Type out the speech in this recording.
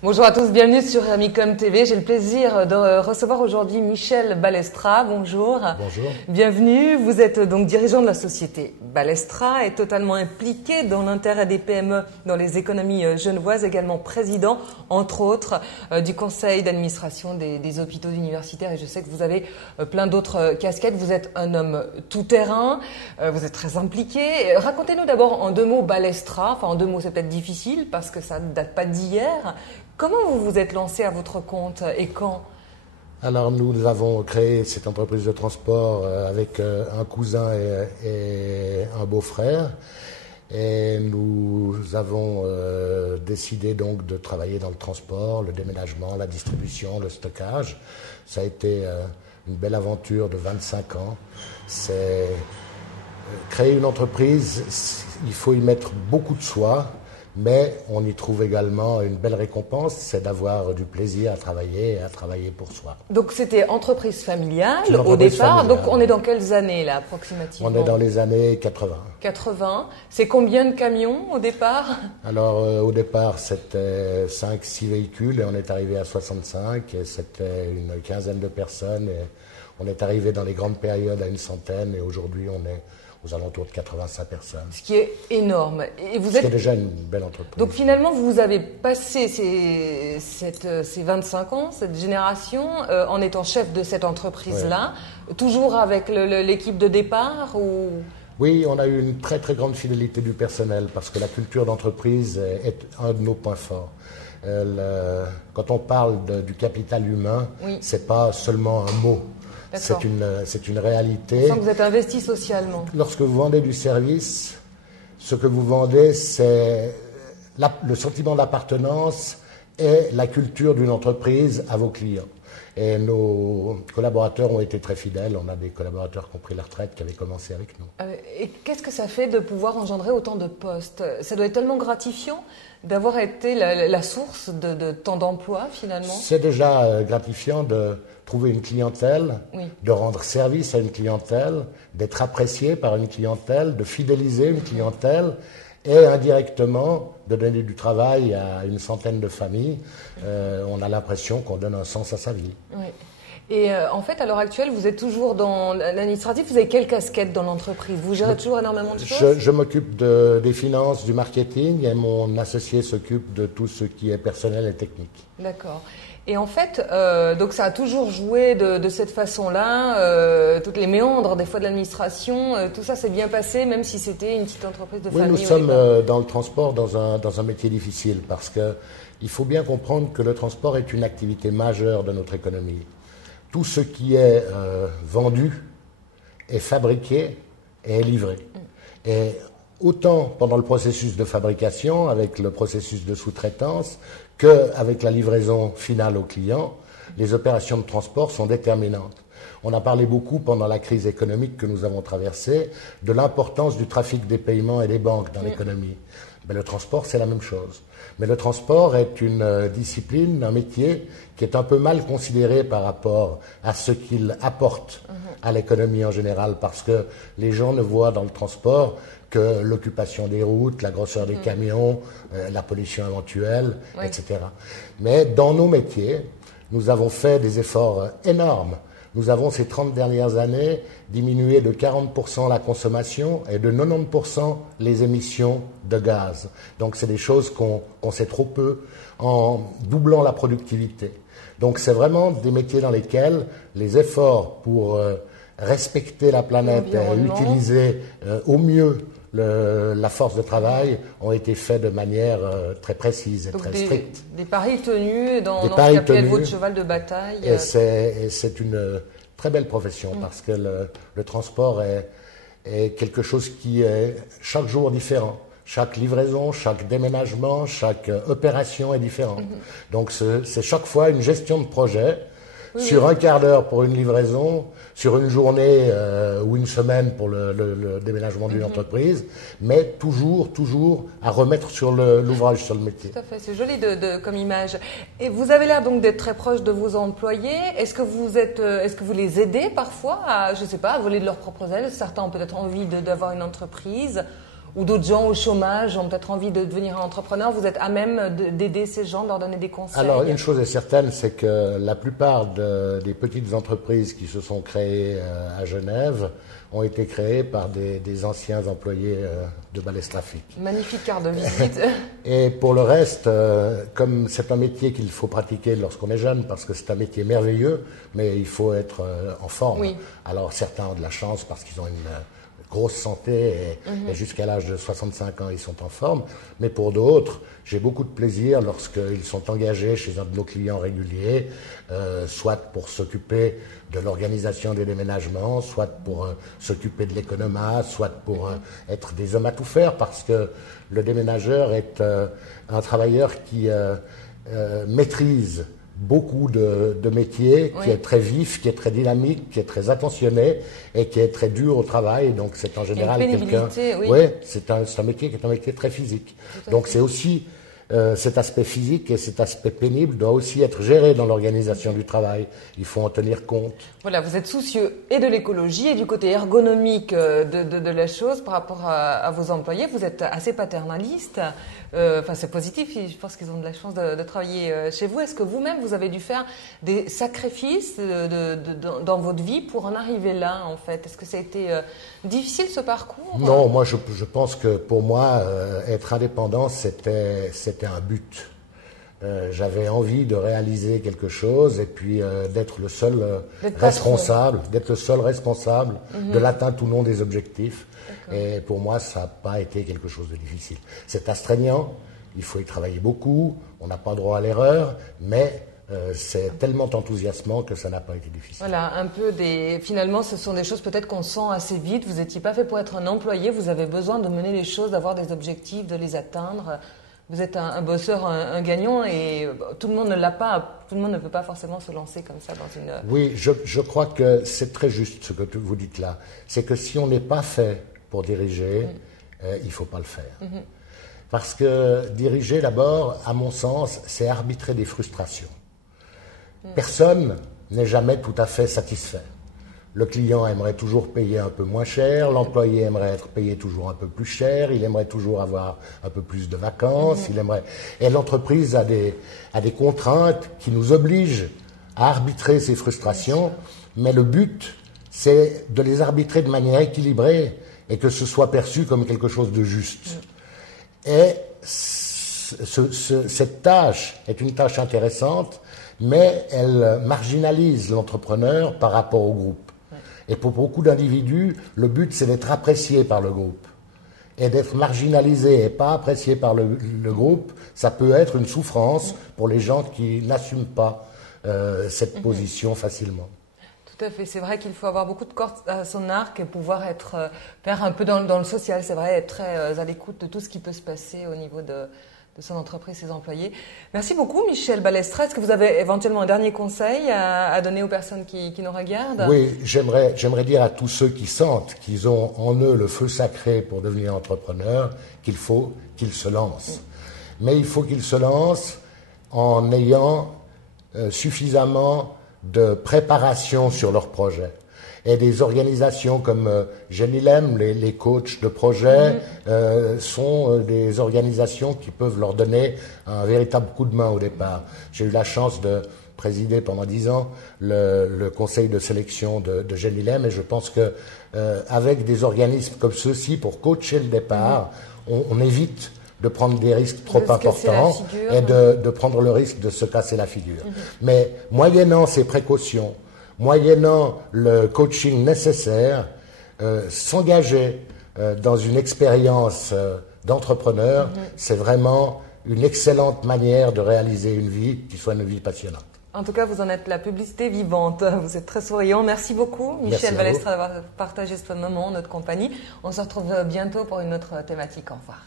Bonjour à tous, bienvenue sur Amicom TV. J'ai le plaisir de recevoir aujourd'hui Michel Balestra. Bonjour. Bonjour. Bienvenue. Vous êtes donc dirigeant de la société Balestra et totalement impliqué dans l'intérêt des PME dans les économies genevoises, également président, entre autres, du conseil d'administration des hôpitaux universitaires. Et je sais que vous avez plein d'autres casquettes. Vous êtes un homme tout-terrain, vous êtes très impliqué. Racontez-nous d'abord en deux mots Balestra. Enfin, en deux mots, c'est peut-être difficile parce que ça ne date pas d'hier. Comment vous vous êtes lancé à votre compte et quand? Alors nous avons créé cette entreprise de transport avec un cousin et un beau-frère. Et nous avons décidé donc de travailler dans le transport, le déménagement, la distribution, le stockage. Ça a été une belle aventure de 25 ans. C'est créer une entreprise, il faut y mettre beaucoup de soi. Mais on y trouve également une belle récompense, c'est d'avoir du plaisir à travailler et à travailler pour soi. Donc c'était entreprise familiale au départ. Donc on est dans quelles années là approximativement? On est dans les années 80. 80. C'est combien de camions au départ? Alors au départ c'était 5-6 véhicules et on est arrivé à 65 et c'était une quinzaine de personnes. Et on est arrivé dans les grandes périodes à une centaine et aujourd'hui on est aux alentours de 85 personnes. Ce qui est énorme. Et vous C'est déjà une belle entreprise. Donc finalement, vous avez passé ces 25 ans, cette génération, en étant chef de cette entreprise-là, toujours avec l'équipe de départ ou... Oui, on a eu une très très grande fidélité du personnel parce que la culture d'entreprise est un de nos points forts. Quand on parle du capital humain, c'est pas seulement un mot. C'est une réalité. On sent que vous êtes investi socialement. Lorsque vous vendez du service, ce que vous vendez, c'est le sentiment d'appartenance et la culture d'une entreprise à vos clients. Et nos collaborateurs ont été très fidèles. On a des collaborateurs qui ont pris la retraite, qui avaient commencé avec nous. Et qu'est-ce que ça fait de pouvoir engendrer autant de postes? Ça doit être tellement gratifiant d'avoir été la source de tant d'emplois finalement. C'est déjà gratifiant de trouver une clientèle, de rendre service à une clientèle, d'être apprécié par une clientèle, de fidéliser une clientèle et indirectement de donner du travail à une centaine de familles. On a l'impression qu'on donne un sens à sa vie. Oui. Et en fait, à l'heure actuelle, vous êtes toujours dans l'administratif. Vous avez quelle casquette dans l'entreprise? Vous gérez toujours énormément de choses? Je m'occupe des finances, du marketing et mon associé s'occupe de tout ce qui est personnel et technique. D'accord. Et en fait, donc ça a toujours joué de cette façon-là, toutes les méandres des fois de l'administration, tout ça s'est bien passé, même si c'était une petite entreprise de famille. Oui, nous sommes dans le transport dans un métier difficile parce qu'il faut bien comprendre que le transport est une activité majeure de notre économie. Tout ce qui est vendu est fabriqué et est livré. Et autant pendant le processus de fabrication, avec le processus de sous-traitance, qu'avec la livraison finale au client, les opérations de transport sont déterminantes. On a parlé beaucoup pendant la crise économique que nous avons traversée de l'importance du trafic des paiements et des banques dans l'économie. Mais le transport, c'est la même chose. Mais le transport est une discipline, un métier qui est un peu mal considéré par rapport à ce qu'il apporte à l'économie en général, parce que les gens ne voient dans le transport que l'occupation des routes, la grosseur des camions, la pollution éventuelle, etc. Mais dans nos métiers, nous avons fait des efforts énormes. Nous avons, ces 30 dernières années, diminué de 40% la consommation et de 90% les émissions de gaz. Donc c'est des choses qu'on sait trop peu, en doublant la productivité. Donc c'est vraiment des métiers dans lesquels les efforts pour respecter la planète et utiliser au mieux la force de travail ont été faits de manière très précise et très stricte. Des paris tenus dans ce qui appelle votre cheval de bataille. Et c'est une très belle profession parce que le transport est quelque chose qui est chaque jour différent. Chaque livraison, chaque déménagement, chaque opération est différente. Donc c'est chaque fois une gestion de projet. Sur un quart d'heure pour une livraison, sur une journée ou une semaine pour le déménagement d'une entreprise, mais toujours à remettre sur l'ouvrage, sur le métier. Tout à fait, c'est joli comme image. Et vous avez l'air donc d'être très proche de vos employés. Est-ce que vous les aidez parfois à, je sais pas, à voler de leurs propres ailes? Certains ont peut-être envie d'avoir une entreprise. ou d'autres gens au chômage ont peut-être envie de devenir entrepreneurs, vous êtes à même d'aider ces gens, de leur donner des conseils? Alors, une chose est certaine, c'est que la plupart des petites entreprises qui se sont créées à Genève ont été créées par des anciens employés de Ballestrafic. Magnifique carte de visite. Et pour le reste, comme c'est un métier qu'il faut pratiquer lorsqu'on est jeune, parce que c'est un métier merveilleux, mais il faut être en forme. Oui. Alors certains ont de la chance parce qu'ils ont une grosse santé et jusqu'à l'âge de 65 ans, ils sont en forme. Mais pour d'autres, j'ai beaucoup de plaisir lorsqu'ils sont engagés chez un de nos clients réguliers, soit pour s'occuper de l'organisation des déménagements, soit pour s'occuper de l'économat, soit pour être des hommes à tout faire, parce que le déménageur est un travailleur qui maîtrise beaucoup de métiers, qui est très vif, qui est très dynamique, qui est très attentionné et qui est très dur au travail. Donc c'est en général quelqu'un... Oui, c'est un métier qui est un métier très physique. Donc c'est aussi... cet aspect physique et cet aspect pénible doit aussi être géré dans l'organisation du travail. Il faut en tenir compte. Voilà, vous êtes soucieux et de l'écologie et du côté ergonomique de la chose par rapport à vos employés. Vous êtes assez paternaliste. Enfin, c'est positif. Je pense qu'ils ont de la chance de travailler chez vous. Est-ce que vous-même, vous avez dû faire des sacrifices dans votre vie pour en arriver là, en fait? Est-ce que ça a été difficile, ce parcours? Non, moi, je pense que pour moi, être indépendant, c'était un but. J'avais envie de réaliser quelque chose et puis d'être le seul responsable, de l'atteinte ou non des objectifs. Et pour moi, ça n'a pas été quelque chose de difficile. C'est astreignant, il faut y travailler beaucoup, on n'a pas droit à l'erreur, mais c'est tellement enthousiasmant que ça n'a pas été difficile. Voilà, finalement, ce sont des choses peut-être qu'on sent assez vite. Vous n'étiez pas fait pour être un employé, vous avez besoin de mener les choses, d'avoir des objectifs, de les atteindre. Vous êtes un bosseur, un gagnant, et tout le monde ne l'a pas. Tout le monde ne peut pas forcément se lancer comme ça dans une... Oui, je crois que c'est très juste ce que vous dites là. C'est que si on n'est pas fait pour diriger, il ne faut pas le faire. Parce que diriger, d'abord, à mon sens, c'est arbitrer des frustrations. Personne n'est jamais tout à fait satisfait. Le client aimerait toujours payer un peu moins cher, l'employé aimerait être payé toujours un peu plus cher, il aimerait toujours avoir un peu plus de vacances, et l'entreprise a des contraintes qui nous obligent à arbitrer ces frustrations, mais le but, c'est de les arbitrer de manière équilibrée et que ce soit perçu comme quelque chose de juste. Et cette tâche est une tâche intéressante, mais elle marginalise l'entrepreneur par rapport au groupe. Et pour beaucoup d'individus, le but, c'est d'être apprécié par le groupe. Et d'être marginalisé et pas apprécié par le groupe, ça peut être une souffrance pour les gens qui n'assument pas cette position facilement. Tout à fait. C'est vrai qu'il faut avoir beaucoup de cordes à son arc et pouvoir faire un peu dans le social. C'est vrai, être très à l'écoute de tout ce qui peut se passer au niveau de son entreprise, ses employés. Merci beaucoup, Michel Ballestra. Est-ce que vous avez éventuellement un dernier conseil à donner aux personnes qui nous regardent? Oui, j'aimerais dire à tous ceux qui sentent qu'ils ont en eux le feu sacré pour devenir entrepreneurs qu'il faut qu'ils se lancent. Mais il faut qu'ils se lancent en ayant suffisamment de préparation sur leur projet. Et des organisations comme Genilem, les coachs de projet, sont des organisations qui peuvent leur donner un véritable coup de main au départ. J'ai eu la chance de présider pendant 10 ans le conseil de sélection de Genilem, et je pense que avec des organismes comme ceux-ci, pour coacher le départ, on évite de prendre des risques trop importants et de prendre le risque de se casser la figure. Mais moyennant ces précautions, moyennant le coaching nécessaire, s'engager dans une expérience d'entrepreneur, c'est vraiment une excellente manière de réaliser une vie qui soit une vie passionnante. En tout cas, vous en êtes la publicité vivante. Vous êtes très souriant. Merci beaucoup, Michel Ballestra, d'avoir partagé ce moment en notre compagnie. On se retrouve bientôt pour une autre thématique. Au revoir.